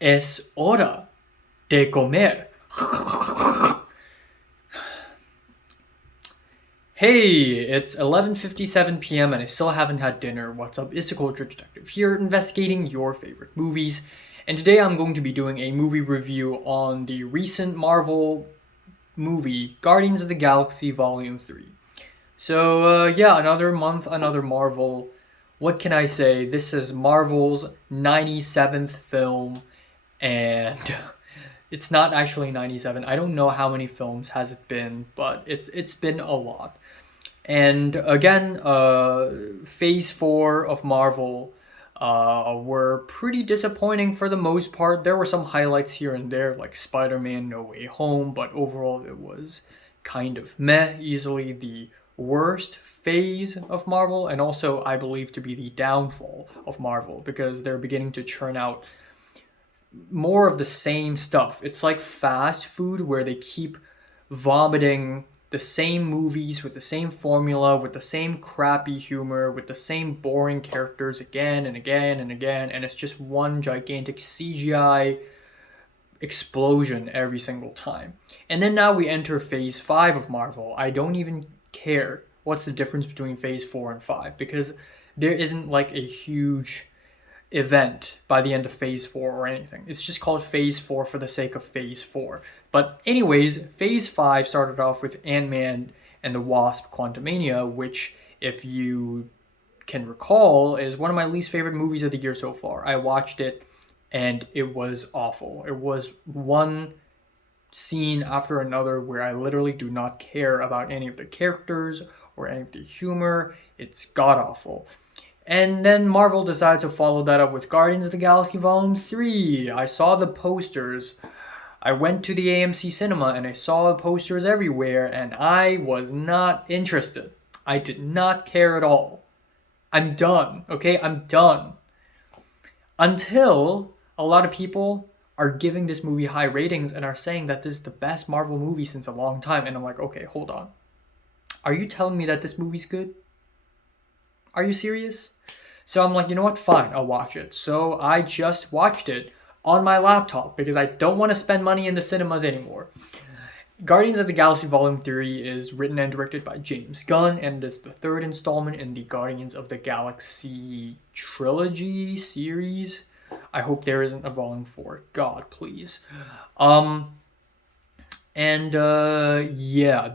Es hora de comer. Hey, it's 11:57 p.m. and I still haven't had dinner. What's up? It's the Culture Detective here investigating your favorite movies. And today I'm going to be doing a movie review on the recent Marvel movie Guardians of the Galaxy Volume 3. So, yeah, another month, another Marvel. What can I say? This is Marvel's 97th film, and it's not actually 97. I don't know how many films has it been, but it's been a lot. And again, Phase 4 of Marvel were pretty disappointing for the most part. There were some highlights here and there, like Spider-Man No Way Home, but overall it was kind of meh, easily the worst phase of Marvel, and also I believe to be the downfall of Marvel because they're beginning to churn out more of the same stuff. It's like fast food where they keep vomiting the same movies with the same formula, with the same crappy humor, with the same boring characters again and again and again, and it's just one gigantic CGI explosion every single time. And then now we enter phase 5 of Marvel. I don't even care what's the difference between phase 4 and 5 because there isn't like a huge event by the end of phase 4 or anything. It's just called phase 4 for the sake of phase 4. But anyways, phase 5 started off with Ant-Man and the Wasp Quantumania, which if you can recall is one of my least favorite movies of the year so far. I watched it and it was awful. It was one scene after another where I literally do not care about any of the characters or any of the humor. It's god awful. And then Marvel decided to follow that up with Guardians of the Galaxy Volume 3. I saw the posters. I went to the AMC cinema and I saw the posters everywhere and I was not interested. I did not care at all. I'm done, okay? I'm done. Until a lot of people are giving this movie high ratings and are saying that this is the best Marvel movie since a long time. And I'm like, okay, hold on. Are you telling me that this movie's good? Are you serious? So I'm like, you know what? Fine, I'll watch it. So I just watched it on my laptop because I don't want to spend money in the cinemas anymore. Guardians of the Galaxy Volume 3 is written and directed by James Gunn and is the third installment in the Guardians of the Galaxy trilogy series. I hope there isn't a Volume 4. God, please. Yeah,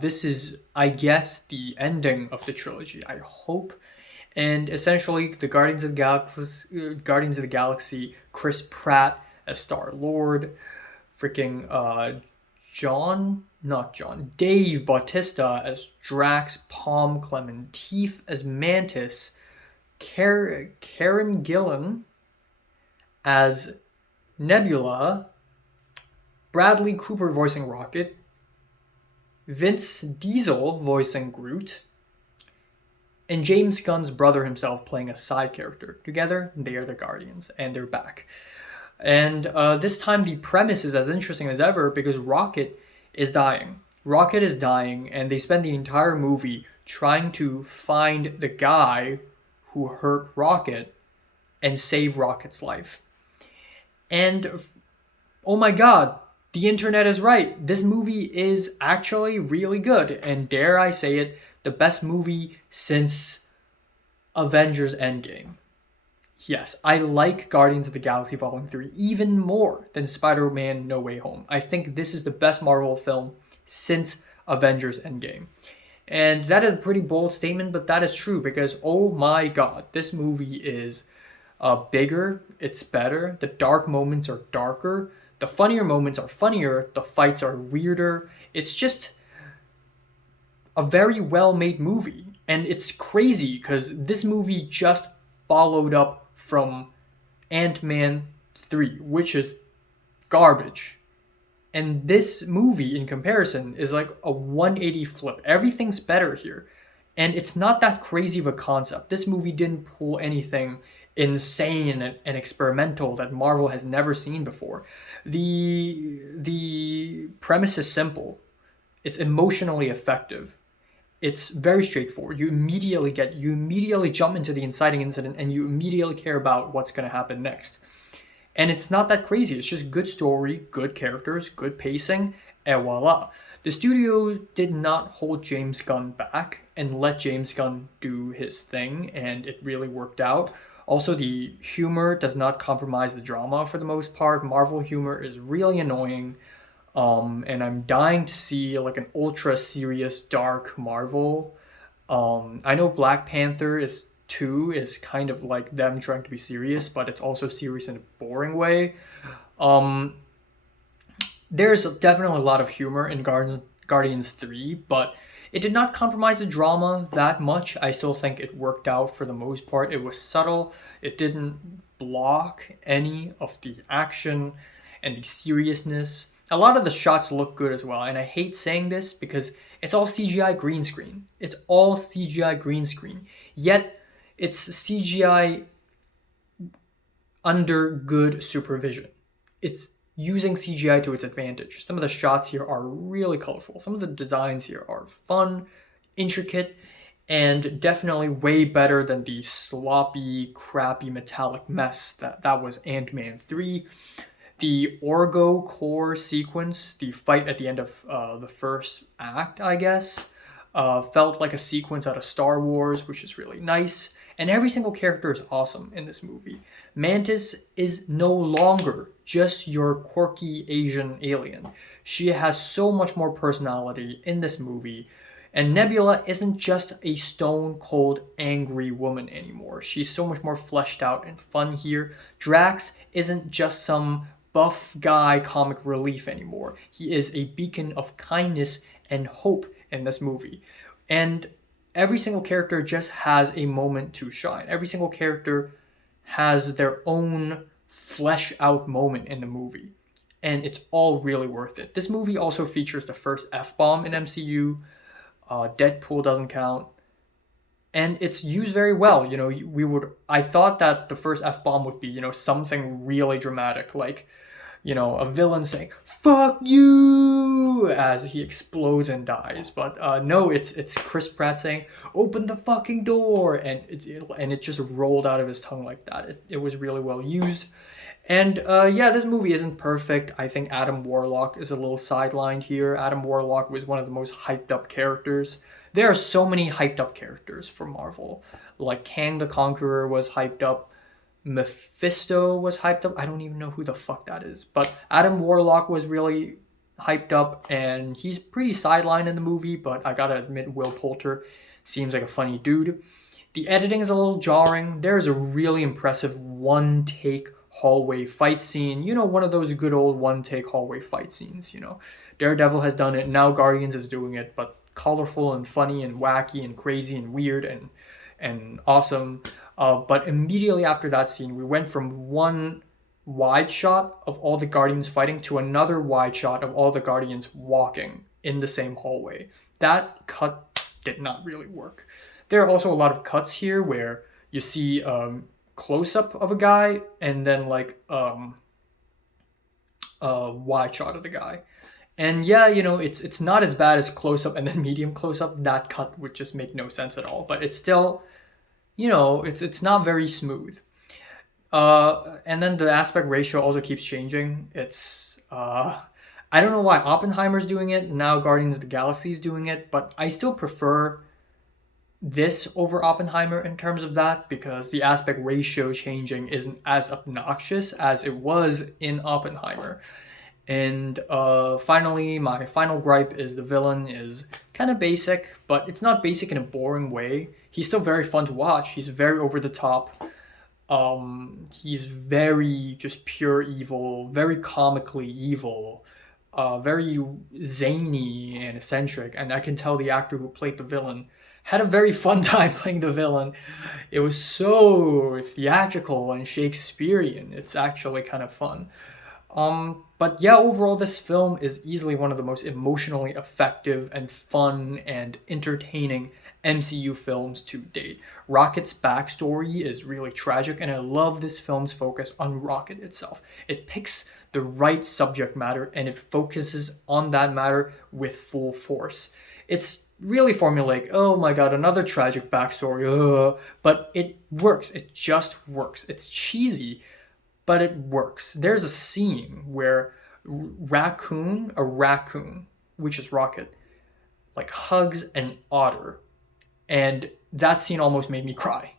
this is, I guess, the ending of the trilogy. I hope. And essentially, the Guardians of the Galaxy, Chris Pratt as Star Lord, freaking Dave Bautista as Drax, Palm Clementif as Mantis, Karen Gillan as Nebula, Bradley Cooper voicing Rocket, Vince Diesel voicing Groot, and James Gunn's brother himself playing a side character. Together, they are the Guardians, and they're back. And this time, the premise is as interesting as ever because Rocket is dying. Rocket is dying, and they spend the entire movie trying to find the guy who hurt Rocket and save Rocket's life. And oh my god, the internet is right. This movie is actually really good, and dare I say it, the best movie since Avengers Endgame. Yes, I like Guardians of the Galaxy Volume 3 even more than Spider-Man No Way Home. I think this is the best Marvel film since Avengers Endgame. And that is a pretty bold statement, but that is true because, oh my god, this movie is bigger, it's better, the dark moments are darker, the funnier moments are funnier, the fights are weirder. It's just a very well-made movie. And it's crazy because this movie just followed up from Ant-Man 3, which is garbage. And this movie, in comparison, is like a 180 flip. Everything's better here. And it's not that crazy of a concept. This movie didn't pull anything insane and experimental that Marvel has never seen before. The premise is simple. It's emotionally effective. It's very straightforward. You immediately jump into the inciting incident and you immediately care about what's going to happen next. And it's not that crazy. It's just good story, good characters, good pacing, and voila. The studio did not hold James Gunn back and let James Gunn do his thing, and it really worked out. Also, the humor does not compromise the drama for the most part. Marvel humor is really annoying, and I'm dying to see like an ultra serious dark Marvel. I know Black Panther is 2 is kind of like them trying to be serious, but it's also serious in a boring way. Um, there's definitely a lot of humor in Guardians 3, but it did not compromise the drama that much. I still think it worked out for the most part. It was subtle, it didn't block any of the action and the seriousness. A lot of the shots look good as well, and I hate saying this because it's all CGI green screen. It's all CGI green screen. Yet, it's CGI under good supervision. It's using CGI to its advantage. Some of the shots here are really colorful. Some of the designs here are fun, intricate, and definitely way better than the sloppy, crappy metallic mess that was Ant-Man 3. The Orgo core sequence, the fight at the end of the first act, I guess, felt like a sequence out of Star Wars, which is really nice. And every single character is awesome in this movie. Mantis is no longer just your quirky Asian alien. She has so much more personality in this movie. And Nebula isn't just a stone cold angry woman anymore. She's so much more fleshed out and fun here. Drax isn't just some buff guy comic relief anymore. He is a beacon of kindness and hope in this movie. And every single character just has a moment to shine. Every single character has their own flesh out moment in the movie. And it's all really worth it. This movie also features the first F-bomb in MCU. Deadpool doesn't count. And it's used very well. You know, I thought that the first F-bomb would be, you know, something really dramatic, like, you know, a villain saying "fuck you" as he explodes and dies. But no, it's Chris Pratt saying "open the fucking door," and it just rolled out of his tongue like that. It was really well used. And yeah, this movie isn't perfect. I think Adam Warlock is a little sidelined here. Adam Warlock was one of the most hyped up characters. There are so many hyped up characters for Marvel. Like Kang the Conqueror was hyped up. Mephisto was hyped up. I don't even know who the fuck that is. But Adam Warlock was really hyped up, and he's pretty sidelined in the movie, but I gotta admit, Will Poulter seems like a funny dude. The editing is a little jarring. There's a really impressive one-take hallway fight scene. You know, one of those good old one-take hallway fight scenes, you know. Daredevil has done it, now Guardians is doing it, but colorful and funny and wacky and crazy and weird and awesome. But immediately after that scene, we went from one wide shot of all the Guardians fighting to another wide shot of all the Guardians walking in the same hallway. That cut did not really work. There are also a lot of cuts here where you see close-up of a guy and then like a wide shot of the guy. And yeah, you know, it's not as bad as close-up and then medium close-up. That cut would just make no sense at all. But it's still, you know, it's not very smooth. And then the aspect ratio also keeps changing. It's I don't know why Oppenheimer's doing it, now Guardians of the Galaxy is doing it, but I still prefer this over Oppenheimer in terms of that, because the aspect ratio changing isn't as obnoxious as it was in Oppenheimer. And finally, my final gripe is the villain is kind of basic, but it's not basic in a boring way. He's still very fun to watch. He's very over the top. He's very just pure evil, very comically evil, very zany and eccentric. And I can tell the actor who played the villain had a very fun time playing the villain. It was so theatrical and Shakespearean. It's actually kind of fun. But yeah, overall, this film is easily one of the most emotionally effective and fun and entertaining MCU films to date. Rocket's backstory is really tragic, and I love this film's focus on Rocket itself. It picks the right subject matter and it focuses on that matter with full force. It's really formulaic. Oh my god, another tragic backstory. But it works. It just works. It's cheesy, but it works. There's a scene where a raccoon, which is Rocket, like hugs an otter, and that scene almost made me cry.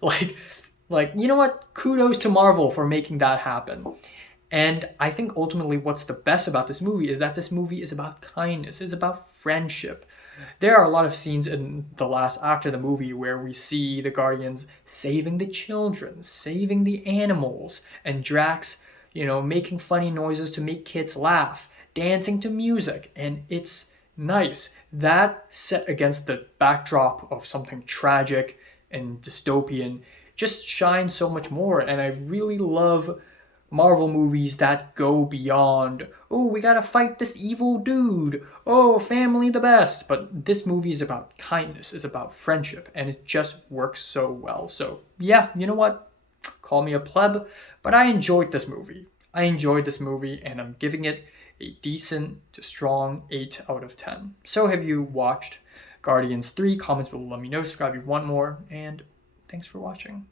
like, you know what? Kudos to Marvel for making that happen. And I think ultimately what's the best about this movie is that this movie is about kindness, it's about friendship. There are a lot of scenes in the last act of the movie where we see the Guardians saving the children, saving the animals, and Drax, making funny noises to make kids laugh, dancing to music, and it's nice. That set against the backdrop of something tragic and dystopian just shines so much more, and I really love Marvel movies that go beyond, oh, we gotta fight this evil dude, oh, family the best. But this movie is about kindness, it's about friendship, and it just works so well. So, yeah, you know what? Call me a pleb, but I enjoyed this movie. And I'm giving it a decent to strong 8 out of 10. So, have you watched Guardians 3? Comments below, let me know. Subscribe if you want more, and thanks for watching.